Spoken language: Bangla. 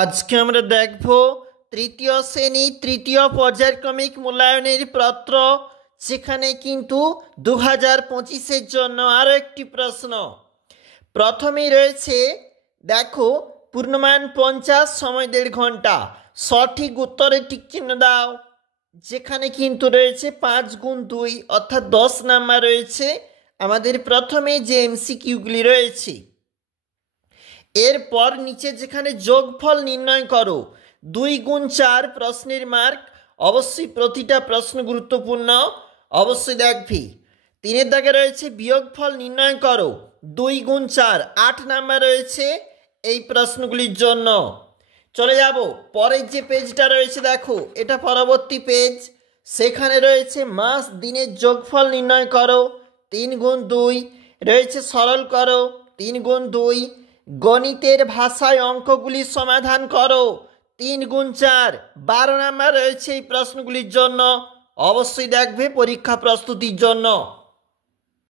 আজকে আমরা দেখব তৃতীয় শ্রেণী তৃতীয় পর্যায়ক্রমিক মূল্যায়নের পত্র, যেখানে কিন্তু 2025-এর জন্য আরও একটি প্রশ্ন। প্রথমেই রয়েছে, দেখো, পূর্ণমান 50, সময় 1.5 ঘন্টা। সঠিক উত্তরে টিক চিহ্ন দাও। যেখানে কিন্তু রয়েছে 5 গুণ 2 অর্থাৎ 10 নাম্বার রয়েছে আমাদের প্রথমে যে এমসিকিউগুলি রয়েছে। এরপর নিচে যেখানে যোগফল নির্ণয় করো 2 গুণ 4 প্রশ্নের মার্ক। অবশ্যই প্রতিটা প্রশ্ন গুরুত্বপূর্ণ, অবশ্যই দেখবি। 3-এর দাগে রয়েছে বিয়োগফল নির্ণয় করো 2 গুণ 4, 8 নাম্বার রয়েছে এই প্রশ্নগুলির জন্য। চলে যাব পরের যে পেজটা রয়েছে, দেখো এটা পরবর্তী পেজ। সেখানে রয়েছে মাস দিনের যোগফল নির্ণয় করো 3 গুণ 2 রয়েছে, সরল করো 3 গুণ 2। গণিতের ভাষায় অঙ্কগুলি সমাধান করো 3 গুণ 4, 12 নাম্বার রয়েছে এই প্রশ্নগুলির জন্য। অবশ্যই দেখবে পরীক্ষা প্রস্তুতির জন্য।